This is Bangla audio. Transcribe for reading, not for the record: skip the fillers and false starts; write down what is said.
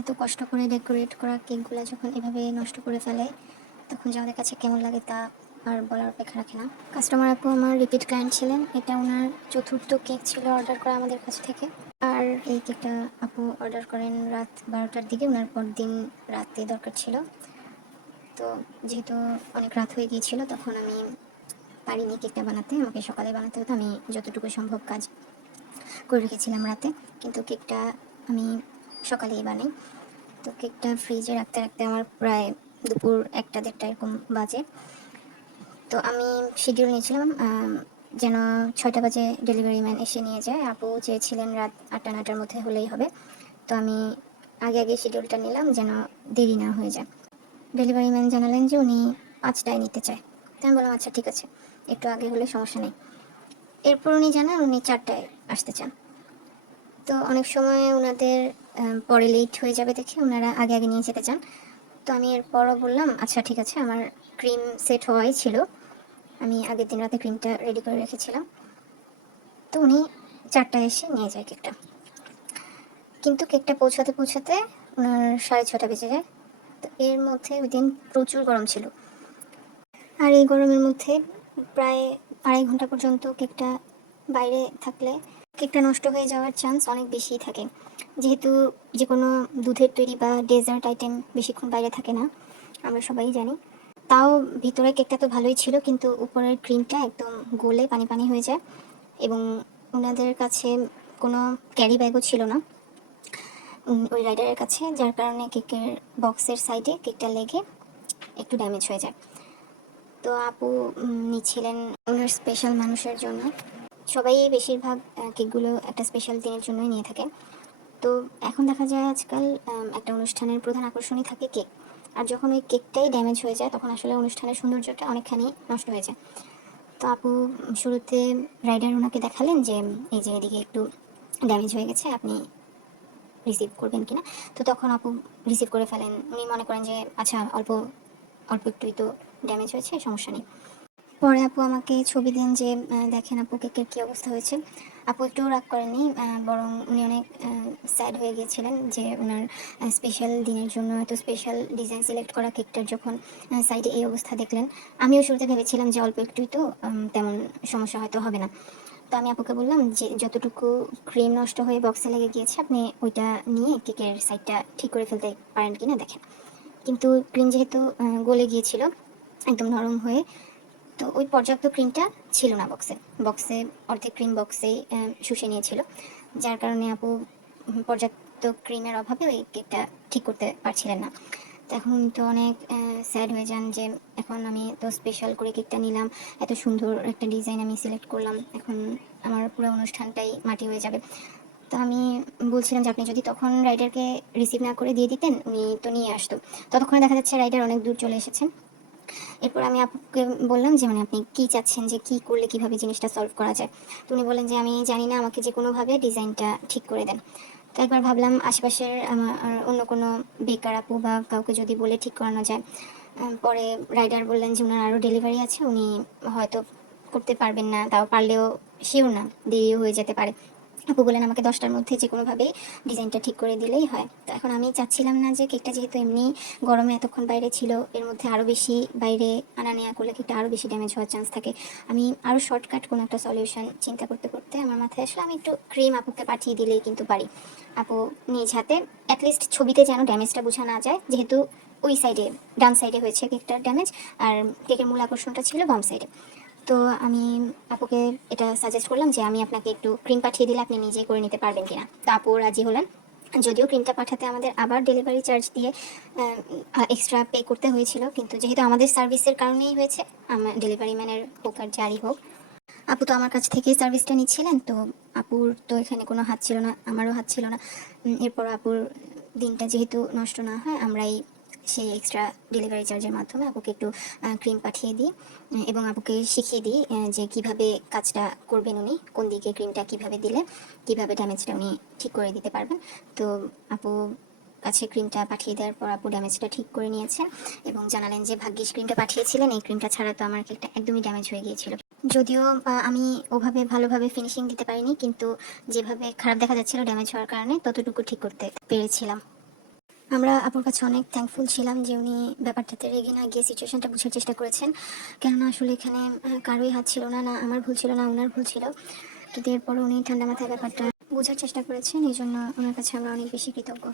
এত কষ্ট করে ডেকোরেট করা কেকগুলো যখন এভাবে নষ্ট করে ফেলে তখন যে আমাদের কাছে কেমন লাগে তা আর বলার অপেক্ষা রাখে না। কাস্টমার আপু আমার রিপিট ক্লায়েন্ট ছিলেন, এটা ওনার চতুর্থ কেক ছিল অর্ডার করা আমাদের কাছ থেকে। আর এই কেকটা আপু অর্ডার করেন রাত 12টার দিকে, ওনার পর দিন রাতে দরকার ছিল। তো যেহেতু অনেক রাত হয়ে গিয়েছিল তখন আমি পারিনি কেকটা বানাতে, আমাকে সকালে বানাতে হতো। আমি যতটুকু সম্ভব কাজ করে রেখেছিলাম রাতে, কিন্তু কেকটা আমি সকালেই বানাই। তো কেকটা ফ্রিজে রাখতে রাখতে আমার প্রায় দুপুর 1টা 1:30 এরকম বাজে। তো আমি শিডিউল নিয়েছিলাম যেন 6টা বাজে ডেলিভারি ম্যান এসে নিয়ে যায়। আপু চেয়েছিলেন রাত 8টা 9টার মধ্যে হলেই হবে। তো আমি আগে আগে শিডিউলটা নিলাম যেন দেরি না হয়ে যায়। ডেলিভারি ম্যান জানালেন যে উনি 5টায় নিতে চায়। তো আমি বললাম আচ্ছা ঠিক আছে, একটু আগে হলে সমস্যা নেই। এরপর উনি জানান উনি 4টায় আসতে চান। তো অনেক সময় ওনাদের পরে লেট হয়ে যাবে দেখে ওনারা আগে আগে নিয়ে যেতে চান। তো আমি এরপরও বললাম আচ্ছা ঠিক আছে, আমার ক্রিম সেট হওয়াই ছিল, আমি আগের দিন রাতে ক্রিমটা রেডি করে রেখেছিলাম। তো উনি 4টায় এসে নিয়ে যায় কেকটা, কিন্তু কেকটা পৌঁছাতে পৌঁছাতে ওনার 6:30 বেজে যায়। তো এর মধ্যে ওই দিন প্রচুর গরম ছিল, আর এই গরমের মধ্যে প্রায় 2.5 ঘন্টা পর্যন্ত কেকটা বাইরে থাকলে কেকটা নষ্ট হয়ে যাওয়ার চান্স অনেক বেশি থাকে। যেহেতু যে কোনো দুধের তৈরি বা ডেজার্ট আইটেম বেশিক্ষণ বাইরে থাকে না, আমরা সবাই জানি। তাও ভিতরে কেকটা তো ভালোই ছিল, কিন্তু উপরের ক্রিমটা একদম গলে পানি পানি হয়ে যায়। এবং ওনাদের কাছে কোনো ক্যারি ব্যাগও ছিল না ওই রাইডারের কাছে, যার কারণে কেকের বক্সের সাইডে কেকটা লেগে একটু ড্যামেজ হয়ে যায়। তো আপু নিচ্ছিলেন ওনার স্পেশাল মানুষের জন্য। সবাই বেশিরভাগ কেকগুলো একটা স্পেশাল দিনের জন্যই নিয়ে থাকে। তো এখন দেখা যায় আজকাল একটা অনুষ্ঠানের প্রধান আকর্ষণই থাকে কেক। আর যখন ওই কেকটাই ড্যামেজ হয়ে যায় তখন আসলে অনুষ্ঠানের সৌন্দর্যটা অনেকখানি নষ্ট হয়ে যায়। তো আপু শুরুতে রাইডার ওনাকে দেখালেন যে এই যে এদিকে একটু ড্যামেজ হয়ে গেছে, আপনি রিসিভ করবেন কিনা। তো তখন আপু রিসিভ করে ফেলেন। উনি মনে করেন যে আচ্ছা অল্প অল্প একটুই তো ড্যামেজ হয়েছে, সমস্যা নেই। পরে আপু আমাকে ছবি দেন যে দেখেন আপু কেকের কী অবস্থা হয়েছে। আপু একটুও রাগ করেননি, বরং উনি অনেক স্যাড হয়ে গিয়েছিলেন যে ওনার স্পেশাল দিনের জন্য এত স্পেশাল ডিজাইন সিলেক্ট করা কেকটার যখন সাইডে এই অবস্থা দেখলেন। আমিও শুরুতে ভেবেছিলাম যে অল্প একটুই তো, তেমন সমস্যা হয়তো হবে না। তো আমি আপুকে বললাম যে যতটুকু ক্রিম নষ্ট হয়ে বক্সে লেগে গিয়েছে আপনি ওইটা নিয়ে কেকের সাইডটা ঠিক করে ফেলতে পারেন কিনা দেখেন। কিন্তু ক্রিম যেহেতু গলে গিয়েছিল একদম নরম হয়ে, তো ওই পর্যাপ্ত ক্রিমটা ছিল না বক্সে। বক্সে অর্ধেক ক্রিম বক্সেই শুষে নিয়েছিল, যার কারণে আপু পর্যাপ্ত ক্রিমের অভাবে ওই কেকটা ঠিক করতে পারছিলেন না। তো এখন উনি তো অনেক স্যাড হয়ে যান যে এখন আমি তো স্পেশাল করে কেকটা নিলাম, এত সুন্দর একটা ডিজাইন আমি সিলেক্ট করলাম, এখন আমার পুরো অনুষ্ঠানটাই মাটি হয়ে যাবে। তো আমি বলছিলাম যে আপনি যদি তখন রাইডারকে রিসিভ না করে দিয়ে দিতেন উনি তো নিয়ে আসতো। ততক্ষণে দেখা যাচ্ছে রাইডার অনেক দূর চলে এসেছেন। এরপর আমি আপুকে বললাম যে মানে আপনি কি চাচ্ছেন, যে কি করলে কিভাবে জিনিসটা সলভ করা যায়। তো উনি বললেন যে আমি জানি না, আমাকে যে কোনোভাবে ডিজাইনটা ঠিক করে দেন। তো একবার ভাবলাম আশেপাশের আমার অন্য কোনো বেকার আপু বা কাউকে যদি বলে ঠিক করানো যায়। পরে রাইডার বললেন যে ওনার আরও ডেলিভারি আছে, উনি হয়তো করতে পারবেন না, তাও পারলেও শিওর না, দেরিও হয়ে যেতে পারে। আপু বললেন আমাকে 10টার মধ্যে যে কোনোভাবেই ডিজাইনটা ঠিক করে দিলেই হয়। তো এখন আমি চাচ্ছিলাম না যে কেকটা যেহেতু এমনি গরমে এতক্ষণ বাইরে ছিল, এর মধ্যে আরও বেশি বাইরে আনা নেওয়া করলে কেকটা আরও বেশি ড্যামেজ হওয়ার চান্স থাকে। আমি আরও শর্টকাট কোনো একটা সলিউশন চিন্তা করতে করতে আমার মাথায় আসলে আমি একটু ক্রিম আপুকে পাঠিয়ে দিলেই কিন্তু পারি। আপু নিজ হাতে অ্যাটলিস্ট ছবিতে যেন ড্যামেজটা বোঝা না যায়, যেহেতু ওই সাইডে ডান সাইডে হয়েছে কেকটার ড্যামেজ, আর কেকের মূল আকর্ষণটা ছিল বাম সাইডে। তো আমি আপুকে এটা সাজেস্ট করলাম যে আমি আপনাকে একটু ক্রিম পাঠিয়ে দিলে আপনি নিজেই করে নিতে পারবেন কিনা। তো আপু রাজি হলেন। যদিও ক্রিমটা পাঠাতে আমাদের আবার ডেলিভারি চার্জ দিয়ে এক্সট্রা পে করতে হয়েছিল, কিন্তু যেহেতু আমাদের সার্ভিসের কারণেই হয়েছে, আমার ডেলিভারি ম্যানের হোক আর যারই হোক, আপু তো আমার কাছ থেকেই সার্ভিসটা নিচ্ছিলেন। তো আপুর তো এখানে কোনো হাত ছিল না, আমারও হাত ছিল না। এরপর আপুর দিনটা যেহেতু নষ্ট না হয়, আমরাই সেই এক্সট্রা ডেলিভারি চার্জের মাধ্যমে আপুকে একটু ক্রিম পাঠিয়ে দিই এবং আপুকে শিখিয়ে দিই যে কিভাবে কাজটা করবেন উনি, কোন দিকে ক্রিমটা কিভাবে দিলে কিভাবে ড্যামেজটা উনি ঠিক করে দিতে পারবেন। তো আপু কাছে ক্রিমটা পাঠিয়ে দেওয়ার পর আপু ড্যামেজটা ঠিক করে নিয়েছে এবং জানালেন যে ভাগ্যিস ক্রিমটা পাঠিয়েছিলেন, এই ক্রিমটা ছাড়া তো আমার কেকটা একদমই ড্যামেজ হয়ে গিয়েছিল। যদিও আমি ওভাবে ভালোভাবে ফিনিশিং দিতে পারিনি, কিন্তু যেভাবে খারাপ দেখা যাচ্ছিল ড্যামেজ হওয়ার কারণে ততটুকু ঠিক করতে পেরেছিলাম। আমরা আপুর কাছে অনেক থ্যাঙ্কফুল ছিলাম যে উনি ব্যাপারটাতে রেগে না গিয়ে সিচুয়েশনটা বোঝার চেষ্টা করেছেন। কেননা আসলে এখানে কারোই হাত ছিল না, না আমার ভুল ছিল না ওনার ভুল ছিল। কিন্তু এরপর উনি ঠান্ডা মাথায় ব্যাপারটা বোঝার চেষ্টা করেছেন, এই জন্য ওনার কাছে আমরা অনেক বেশি কৃতজ্ঞ।